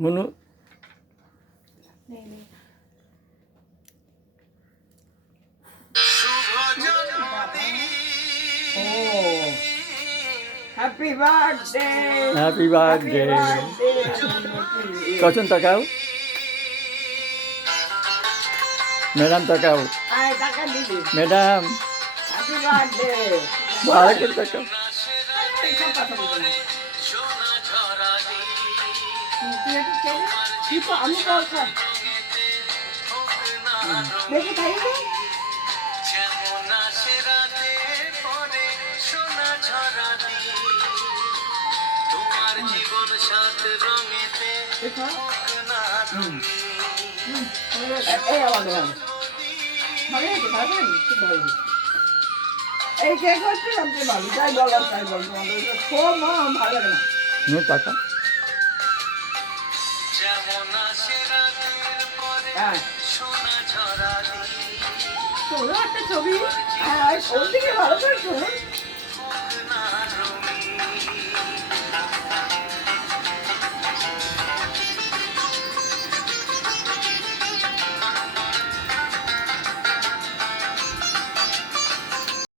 Munu happy birthday happy birthday কজন তাকাও madam তাকাও আয় টাকা দিবি ম্যাডাম হ্যাপি বার্থডে ভালো করে তাকাও এইসব কথা বলবো না তুই একটু খেয়ে নে। তুই তো আমি বল খা দেখে খাই না দেখো এই আমাদের ভালো হয়েছে ভালো হয়নি খুব ভালো হয়েছে এই কেক হচ্ছে সবচেয়ে ভালো যাই বলার তাই বল তোমাদের খুব ভালো লাগে না নো টাকা হ্যাঁ তোমরা একটা ছবি হ্যাঁ কোন দিকে ভালো করে শোনো